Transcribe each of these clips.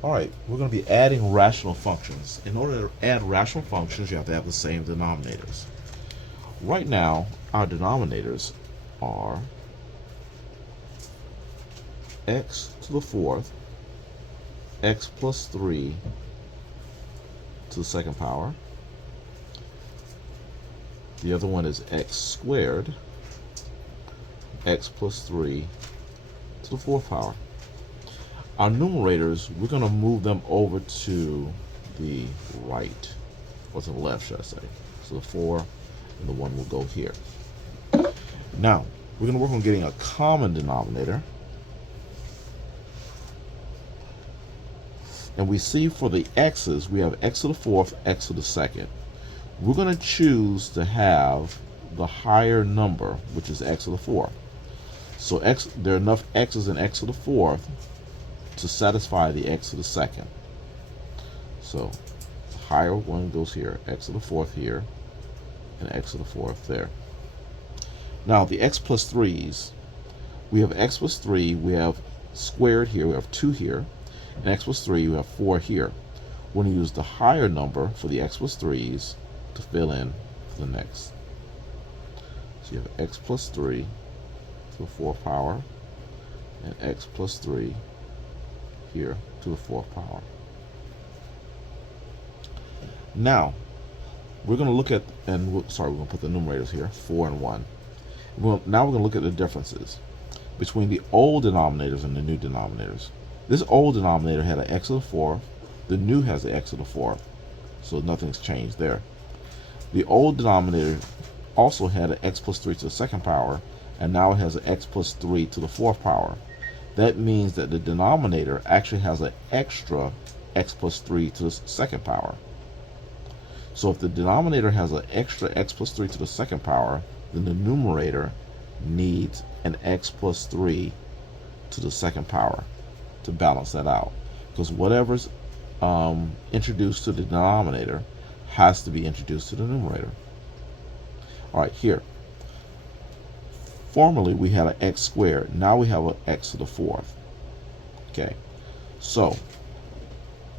All right, we're going to be adding rational functions. In order to add rational functions, you have to have the same denominators. Right now, our denominators are x to the fourth, x plus 3 to the second power. The other one is x squared, x plus 3 to the fourth power. Our numerators, we're going to move them over to the right, or to the left, should I say. So the 4 and the 1 will go here. Now, we're going to work on getting a common denominator. And we see for the x's, we have x to the fourth, x to the second. We're going to choose to have the higher number, which is x to the fourth. So there are enough x's in x to the fourth to satisfy the x to the second. So the higher one goes here, x to the fourth here, and x to the fourth there. Now the x plus 3's, we have x plus 3, we have squared here, we have 2 here, and x plus 3, we have 4 here. We're going to use the higher number for the x plus 3's to fill in for the next. So you have x plus 3 to the fourth power, and x plus 3 here to the fourth power. Now, we're going to look at, we're going to put the numerators here, 4 and 1. Now we're going to look at the differences between the old denominators and the new denominators. This old denominator had an x to the fourth. The new has an x to the fourth. So nothing's changed there. The old denominator also had an x plus 3 to the second power, and now it has an x plus 3 to the fourth power. That means that the denominator actually has an extra x plus 3 to the second power. So if the denominator has an extra x plus 3 to the second power, then the numerator needs an x plus 3 to the second power to balance that out. Because whatever's introduced to the denominator has to be introduced to the numerator. All right, here. Formerly we had an x squared. Now we have an x to the fourth. Okay, so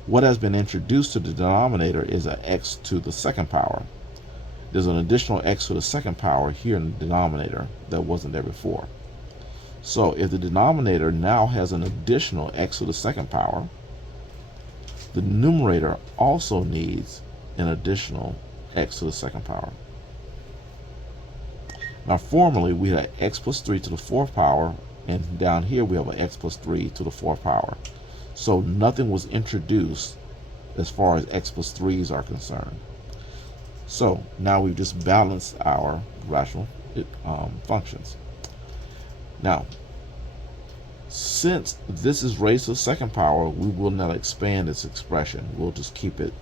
what has been introduced to the denominator is an x to the second power. There's an additional x to the second power here in the denominator that wasn't there before. So if the denominator now has an additional x to the second power, the numerator also needs an additional x to the second power. Now formerly we had x plus 3 to the fourth power, and down here we have an x plus 3 to the fourth power. So nothing was introduced as far as x plus 3's are concerned. So now we've just balanced our rational functions. Now, since this is raised to the second power, we will not expand this expression. We'll just keep it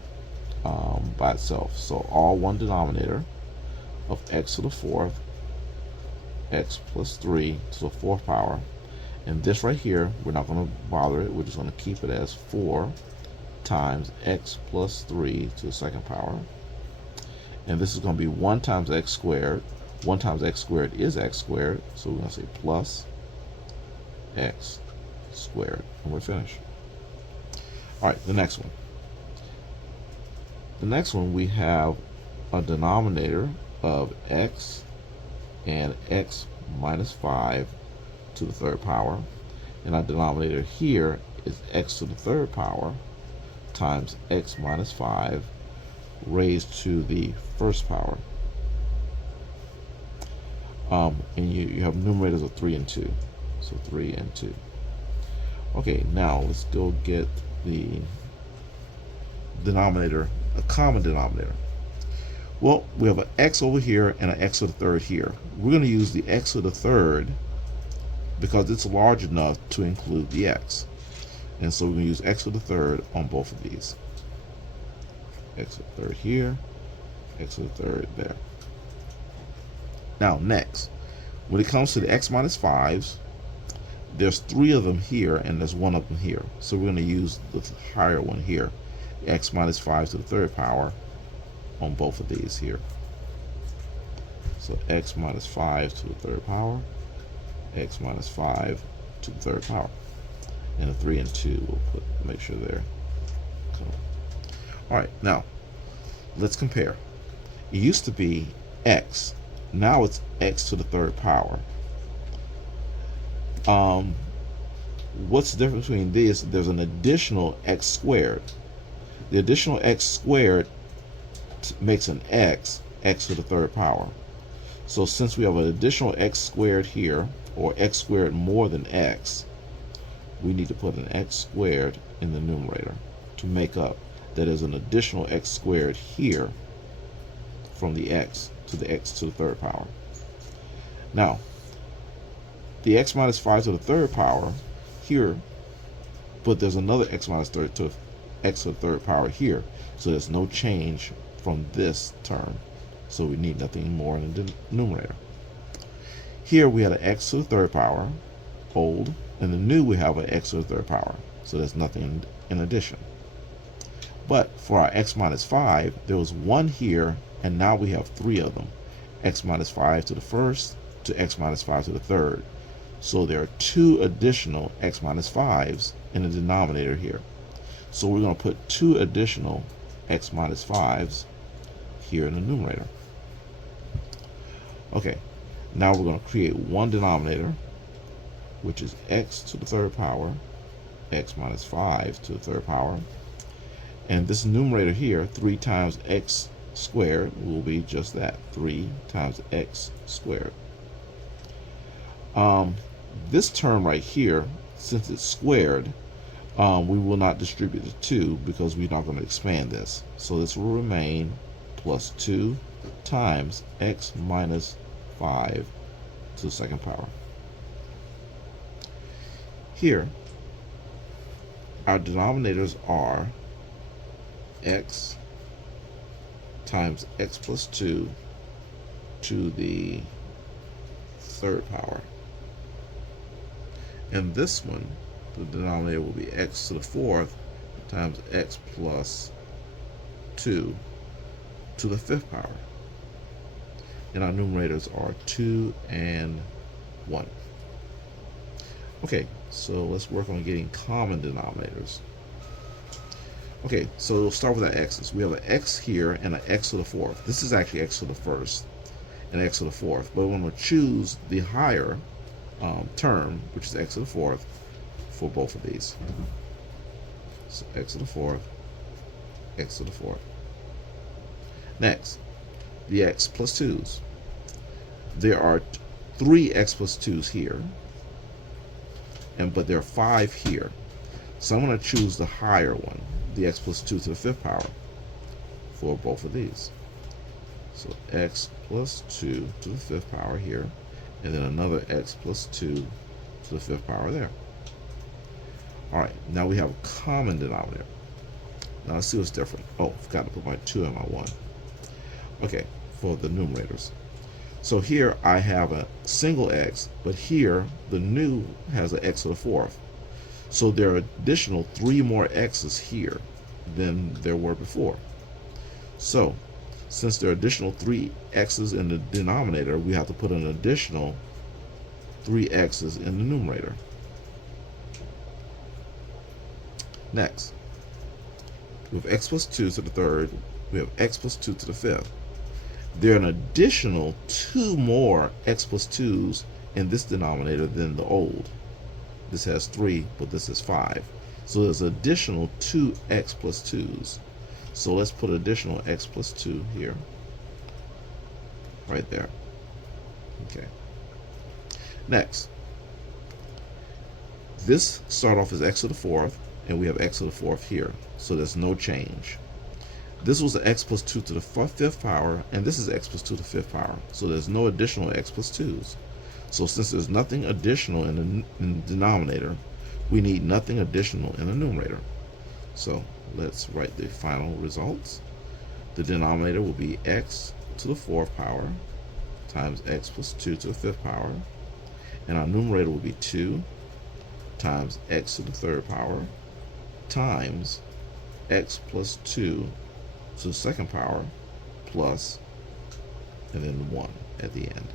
by itself. So all one denominator of x to the fourth, x plus 3 to the fourth power. And this right here, we're not going to bother it. We're just going to keep it as 4 times x plus 3 to the second power. And this is going to be 1 times x squared. 1 times x squared is x squared. So we're going to say plus x squared. And we're finished. All right, the next one. The next one, we have a denominator of x and x minus 5 to the third power. And our denominator here is x to the third power times x minus 5 raised to the first power. And you have numerators of 3 and 2. So 3 and 2. Okay, now let's go get the denominator, a common denominator. Well, we have an x over here and an x to the third here. We're going to use the x to the third because it's large enough to include the x. And so we're going to use x to the third on both of these. X to the third here, x to the third there. Now next, when it comes to the x minus 5's, there's 3 of them here and there's 1 of them here. So we're going to use the higher one here, x minus 5 to the third power on both of these here. So x minus 5 to the third power, x minus 5 to the third power. and a 3 and 2. We'll make sure they're covered. All right, now let's compare. It used to be x. Now it's x to the third power. What's the difference between these? There's an additional x squared. The additional x squared makes an x to the third power. So since we have an additional x squared here, or x squared more than x, we need to put an x squared in the numerator to make up that is an additional x squared here from the x to the third power. Now, the x minus 5 to the third power here, but there's another x minus 3 to x to the third power here. So there's no change from this term. So we need nothing more in the numerator. Here we had an x to the third power, old, and the new we have an x to the third power. So there's nothing in addition. But for our x minus 5, there was 1 here, and now we have 3 of them. X minus 5 to the first to x minus 5 to the third. So there are 2 additional x minus 5s in the denominator here. So we're going to put 2 additional x minus 5s here in the numerator. Okay, now we're going to create one denominator, which is x to the third power, x minus 5 to the third power. And this numerator here, 3 times x squared, will be just that, 3 times x squared. This term right here, since it's squared, we will not distribute the 2 because we're not going to expand this. So this will remain plus 2 times x minus 5 to the second power. Here, our denominators are x times x plus 2 to the third power. And this one, the denominator will be x to the fourth times x plus 2 to the fifth power. And our numerators are 2 and 1. Okay, so let's work on getting common denominators. Okay, so we'll start with our x's. We have an x here and an x to the fourth. This is actually x to the first and x to the fourth, but we're going to choose the higher term, which is x to the fourth, for both of these. So x to the fourth, x to the fourth. Next, the x plus 2's. There are 3 x plus 2's here, but there are 5 here. So I'm going to choose the higher one, the x plus 2 to the fifth power, for both of these. So x plus 2 to the fifth power here, and then another x plus 2 to the fifth power there. All right, now we have a common denominator. Now let's see what's different. Oh, forgot to put my 2 and my 1. Okay, for the numerators. So here I have a single x, but here the new has an x to the fourth. So there are additional 3 more x's here than there were before. So since there are additional 3 x's in the denominator, we have to put an additional 3 x's in the numerator. Next, with x plus 2 to the third, we have x plus 2 to the fifth. There are an additional 2 more x plus 2's in this denominator than the old. This has 3, but this is 5. So there's additional 2 x plus 2's. So let's put additional x plus 2 here. Right there. Okay. Next, this start off as x to the fourth, and we have x to the fourth here. So there's no change. This was the x plus 2 to the fifth power, and this is x plus 2 to the fifth power. So there's no additional x plus 2's. So since there's nothing additional in the denominator, we need nothing additional in the numerator. So let's write the final results. The denominator will be x to the fourth power times x plus 2 to the fifth power. And our numerator will be 2 times x to the third power times x plus 2 to the second power plus, and then 1 at the end.